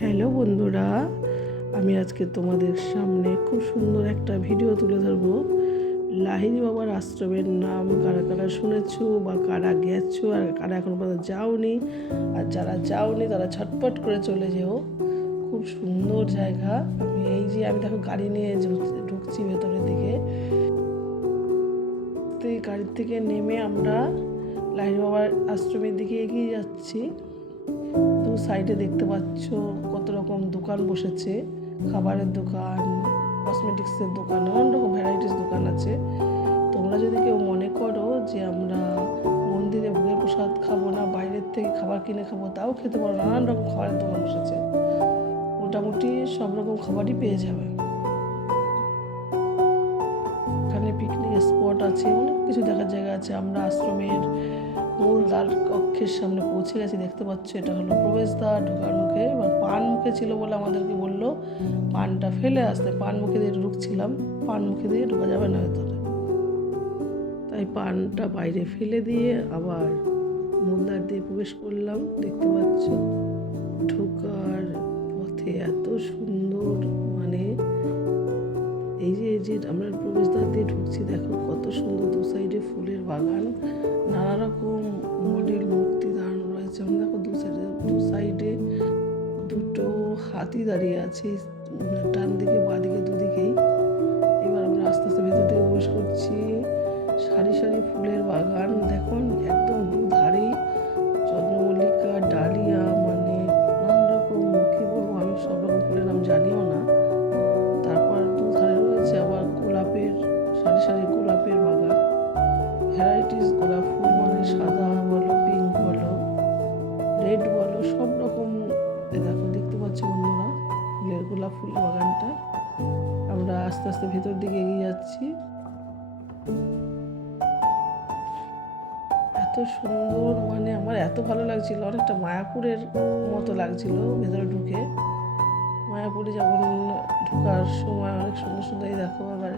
Hello বন্ধুরা, আমি আজকে তোমাদের সামনে খুব সুন্দর একটা ভিডিও তুলে ধরবো। লাহিড়ী বাবার আশ্রমের নাম কারা কারা শুনেছো বা কারা গেছো আর কারা এখনো পর্যন্ত যাওনি, আর যারা যাওনি তারা ছটপট করে চলে যেও। খুব সুন্দর জায়গা। আমি দেখো গাড়ি নিয়ে ঢুকছি ভেতরের দিকে। গাড়ির থেকে নেমে আমরা লাহিড়ী বাবার আশ্রমের দিকে এগিয়ে যাচ্ছি। তো সাইডে দেখতে পাচ্ছ কত রকম দোকান বসেছে, খাবারের দোকান, কসমেটিক্সের দোকান, নানান রকম ভ্যারাইটিস দোকান আছে। তোমরা যদি কেউ মনে করো যে আমরা মন্দিরে ভোগের প্রসাদ খাবো না, বাইরের থেকে খাবার কিনে খাবো, তাও খেতে পারো। নানান রকম খাবারের দোকান বসেছে, মোটামুটি সব রকম খাবারই পেয়ে যাবে। এখানে পিকনিক স্পট আছে, অনেক কিছু দেখার জায়গা আছে। আমরা আশ্রমের মূল দ্বার কক্ষের সামনে পৌঁছে গেছি। দেখতে পাচ্ছ এটা হলো প্রবেশদ্বার। ঢোকার মুখে এবার পান মুখে ছিল বলে আমাদেরকে বললো পানটা ফেলে আসতে। পান মুখে দিয়ে ঢুকছিলাম, পান মুখে দিয়ে ঢোকা যাবে না ভেতরে, তাই পানটা বাইরে ফেলে দিয়ে আবার মূল দ্বার দিয়ে প্রবেশ করলাম। দেখতে পাচ্ছ ঢোকার পথে এত সুন্দর, মানে এই যে আমরা প্রবেশদ্বার দিয়ে ঢুকছি, দেখো কত সুন্দর। দু সাইডে ফুলের বাগান, নানা রকম মডেল মূর্তি দাঁড়ানো রয়েছে। আমরা দেখো দু সাইডে দুটো হাতি দাঁড়িয়ে আছে, ডান দিকে বাঁ দিকে দুদিকেই। এবার আমরা আস্তে আস্তে ভেতর থেকে প্রবেশ করছি। সারি সারি ফুলের বাগান দেখুন, একদম দুধারেই চন্দ্রমল্লিকা, ডালিয়া, মানে নানান রকম, কি বলবো, আমি সব রকম ফুলের নাম জানিও না। তারপর দুধারে রয়েছে আবার গোলাপের, সারি সারি গোলাপের বাগান, ভ্যারাইটিস গোলাপ ফুল, মানে সাদা বলো, পিঙ্ক বলো, রেড বলো, সব রকম। দেখো দেখতে পাচ্ছ বন্ধুরা ফুলের গোলাপ ফুলের বাগানটা। আমরা আস্তে আস্তে ভেতর দিকে এগিয়ে যাচ্ছি। এত সুন্দর, মানে আমার এত ভালো লাগছিল, অনেকটা মায়াপুরের মতো লাগছিল ভেতরে ঢুকে। মায়াপুরে যেমন ঢোকার সময় অনেক সুন্দর সুন্দর, দেখো আবার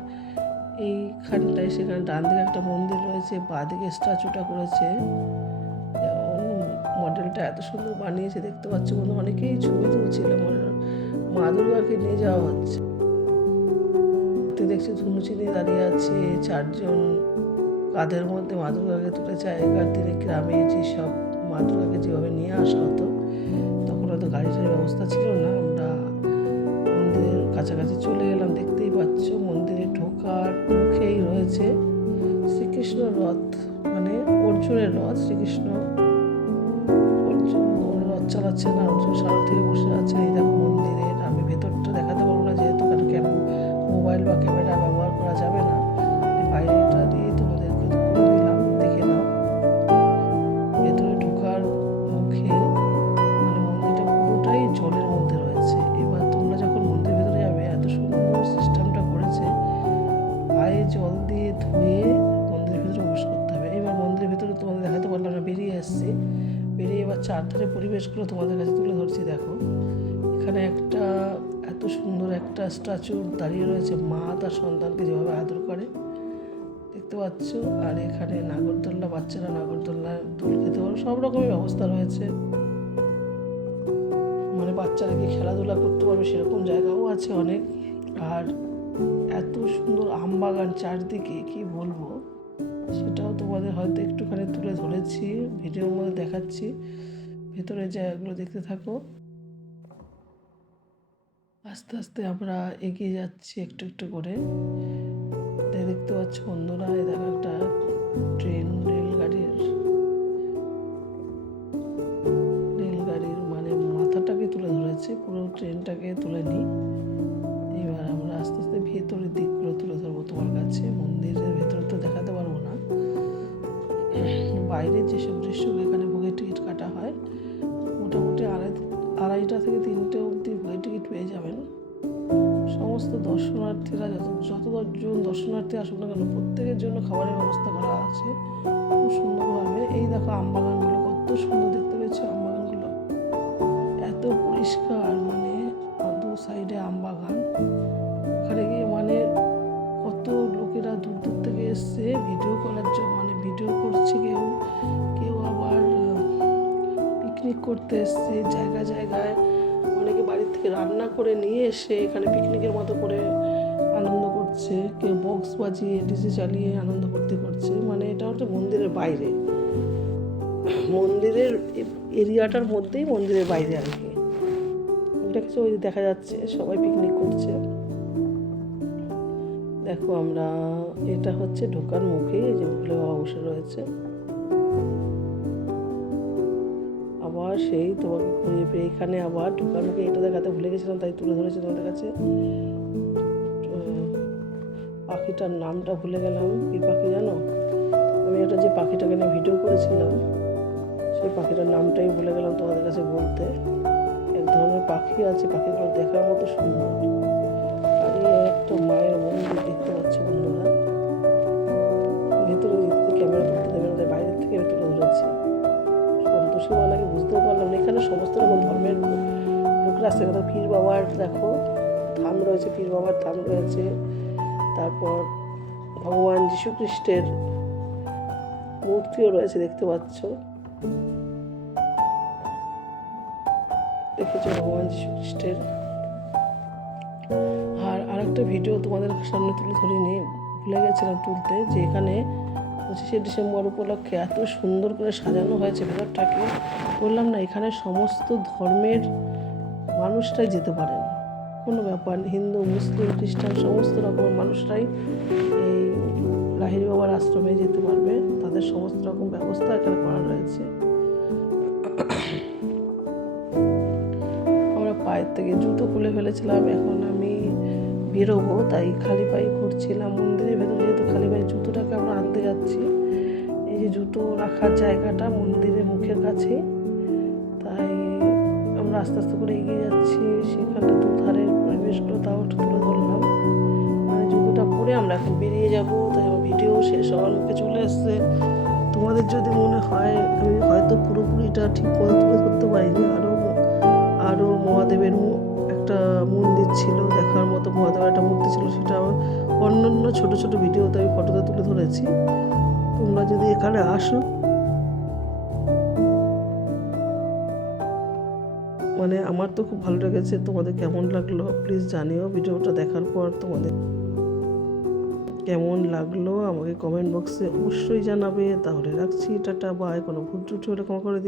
এইখানটায় সেখানে ডান দিকে একটা মন্দির রয়েছে, বাঁ দিকে স্ট্যাচুটা করেছে। মডেলটা এত সুন্দর বানিয়েছে, দেখতে পাচ্ছ বন্ধু। অনেকেই ছবি তুলছিল, মা দুর্গাকে নিয়ে যাওয়া হচ্ছে। দেখছি ধুনুচি নিয়ে দাঁড়িয়ে আছে চারজন, কাঁধের মধ্যে মা দুর্গাকে তুলেছে। আগেকার দিনে গ্রামে যেসব মা দুর্গাকে যেভাবে নিয়ে আসা হতো, তখন হয়তো গাড়ি টাড়ির ব্যবস্থা ছিল না। আমরা মন্দিরের কাছাকাছি চলে এলাম। দেখতেই পাচ্ছ মন্দিরে ঢোকার মুখেই রয়েছে শ্রীকৃষ্ণ রথ, মানে অর্জুনের রথ। শ্রীকৃষ্ণ রথ চালাচ্ছে না, অর্জুন সারথিতে বসে আছে। এই দেখো মন্দিরের, আমি ভেতরটা দেখাতে পারবো না যেহেতু মোবাইল বা ক্যামেরা ব্যবহার করা যাবে না। বাইরেটা দিয়ে তোমাদেরকে করে দিলাম, দেখে নাও। ভেতরে ঢোকার মুখে, মানে মন্দিরটা পুরোটাই জলের মধ্যে রয়েছে। এবার তোমরা যখন মন্দিরের ভেতরে যাবে, এত সুন্দর সিস্টেমটা করেছে, পায়ে জল দিয়ে ধুয়ে মন্দিরের ভেতরে প্রবেশ করতে হবে। এবার মন্দিরের ভেতরে তোমাদের দেখাতে পারলাম না, বেরিয়ে এসছি। বেরিয়ে এবার চারধারে পরিবেশগুলো তোমাদের কাছে তুলে ধরছি। দেখো এখানে একটা এত সুন্দর একটা স্ট্যাচু দাঁড়িয়ে রয়েছে, মা তার সন্তানকে যেভাবে আদর করে, দেখতে পাচ্ছ। আর এখানে নাগরদোল্লা, বাচ্চারা নাগরদোল্লা দোল খেতে পারো, সব রকমের ব্যবস্থা রয়েছে। মানে বাচ্চারা গিয়ে খেলাধুলা করতে পারবে সেরকম জায়গাও আছে অনেক। আর এত সুন্দর আম বাগান চারদিকে, কি বলবো, সেটাও তোমাদের হয়তো একটুখানি তুলে ধরেছি, ভিডিওর মধ্যে দেখাচ্ছি। ভেতরের জায়গাগুলো দেখতে থাকো। আস্তে আস্তে আমরা এগিয়ে যাচ্ছি একটু একটু করে। দেখতে পাচ্ছ বন্ধুরা, এই দেখো একটা ট্রেন, রেলগাড়ির মানে মাথাটাকে তুলে ধরেছে, পুরো ট্রেনটাকে তুলে নিই। এবার আমরা আস্তে আস্তে ভেতরের দিকগুলো তুলে ধরবো তোমার কাছে। মন্দিরের ভেতরে তো দেখাতে পারবো না, বাইরের যেসব দৃশ্যগুলো, এখানে ভোগের টিকিট কাটা হয়। মোটামুটি 2:30 থেকে 3টে অবধি ভোগের টিকিট পেয়ে যাবেন। সমস্ত দর্শনার্থীরা, যতজন দর্শনার্থী আসুক না কেন, প্রত্যেকের জন্য খাবারের ব্যবস্থা করা আছে খুব সুন্দরভাবে। এই দেখো আমবাগানগুলো কত সুন্দর, দেখতে পেয়েছো আমবাগানগুলো এত পরিষ্কার, মানে দু সাইডে আমবাগান। ওখানে গিয়ে মানে কত লোকেরা দূর দূর থেকে এসছে ভিডিও করার জন্য, মানে ভিডিও করছে, কেউ কেউ আবার পিকনিক করতে এসছে। জায়গায় জায়গায় অনেকে বাড়ির থেকে রান্না করে নিয়ে এসে এখানে পিকনিকের মতো করে আনন্দ করছে, কেউ বক্স বাজিয়ে ডিজে চালিয়ে আনন্দ করতে করছে। মানে এটা হচ্ছে মন্দিরের বাইরে, মন্দিরের এরিয়াটার মধ্যেই মন্দিরের বাইরে আর কি। এটা কিছু ওই দেখা যাচ্ছে সবাই পিকনিক করছে। দেখো আমরা, এটা হচ্ছে ঢোকার মুখে, এই যে ভোলে বাবা বসে রয়েছে। আবার সেই তোমাকে ঘুরিয়ে ফিরে এখানে আবার ঢোকার মুখে এটা দেখাতে ভুলে গেছিলাম, তাই তুলে ধরেছি তোমাদের কাছে। পাখিটার নামটা ভুলে গেলাম, কি পাখি জানো? আমি এটা যে পাখিটাকে নিয়ে ভিডিও করেছিলাম সেই পাখিটার নামটাই ভুলে গেলাম তোমাদের কাছে বলতে। এক ধরনের পাখি আছে, পাখিগুলো দেখার মতো সুন্দর। আর এই একটা মায়ের মন্দির দেখতে পাচ্ছি বন্ধুরা। ভেতরে ক্যামেরা করতে দেবে না, তাই বাইরের থেকে আমি তুলে ধরেছি। সন্তোষী মা নাকি বুঝতেও পারলাম না। এখানে সমস্ত রকম ধর্মের লোকরা আসছে। এখানে পীর বাবার দেখো থাম রয়েছে, পীর বাবার থাম রয়েছে। তারপর ভগবান যীশু খ্রিস্টের মূর্তিও রয়েছে, দেখতে পাচ্ছ। দেখেছো ভগবান যীশু খ্রিস্টের। আর আরেকটা ভিডিও তোমাদের সামনে তুলে ধরিনি, ভুলে গেছিলাম তুলতে, যে এখানে 25শে ডিসেম্বর উপলক্ষে এত সুন্দর করে সাজানো হয়েছে ভেতরটাকে। বললাম না, এখানে সমস্ত ধর্মের মানুষরাই যেতে পারেন, কোনো ব্যাপার নেই। হিন্দু, মুসলিম, খ্রিস্টান সমস্ত রকমের মানুষরাই এই লাহিড়ী বাবার আশ্রমে যেতে পারবে। তাদের সমস্ত রকম ব্যবস্থা এখানে করা রয়েছে। আমরা পায়ের থেকে জুতো খুলে ফেলেছিলাম, এখন আমি বেরোবো, তাই খালি পায়ে ঘুরছিলাম মন্দিরের ভেতরে। যেহেতু খালি পায়ে জুতোটাকে আমরা আনতে যাচ্ছি, এই যে জুতো রাখার জায়গাটা মন্দিরের মুখের কাছে, তাই আমরা আস্তে আস্তে করে এগিয়ে যাচ্ছি। সেখানে দুধারের পরিবেশগুলো তাও তুলে ধরলাম। মানে জুতোটা পরে আমরা এখন বেরিয়ে যাব। তাই আমার ভিডিও শেষ হওয়ার মুখে চলে এসছে। তোমাদের যদি মনে হয় আমি হয়তো পুরোপুরিটা ঠিক করে তুলে ধরতে পারিনি, আরও মহাদেবের একটা মন্দির ছিল দেখার মতো, মহাদেবের একটা মূর্তি ছিল, সেটা অন্যান্য ছোট ছোট ভিডিওতে আমি ফটোতে তুলে ধরেছি। তোমরা যদি এখানে আসো, মানে আমার তো খুব ভালো লেগেছে। তোমাদের কেমন লাগলো প্লিজ জানিও। ভিডিওটা দেখার পর তোমাদের কেমন লাগলো আমাকে কমেন্ট বক্সে অবশ্যই জানাবে। তাহলে রাখছি, টাটা বাই। কোনো ভুল ত্রুটি হলে ক্ষমা করে দিও।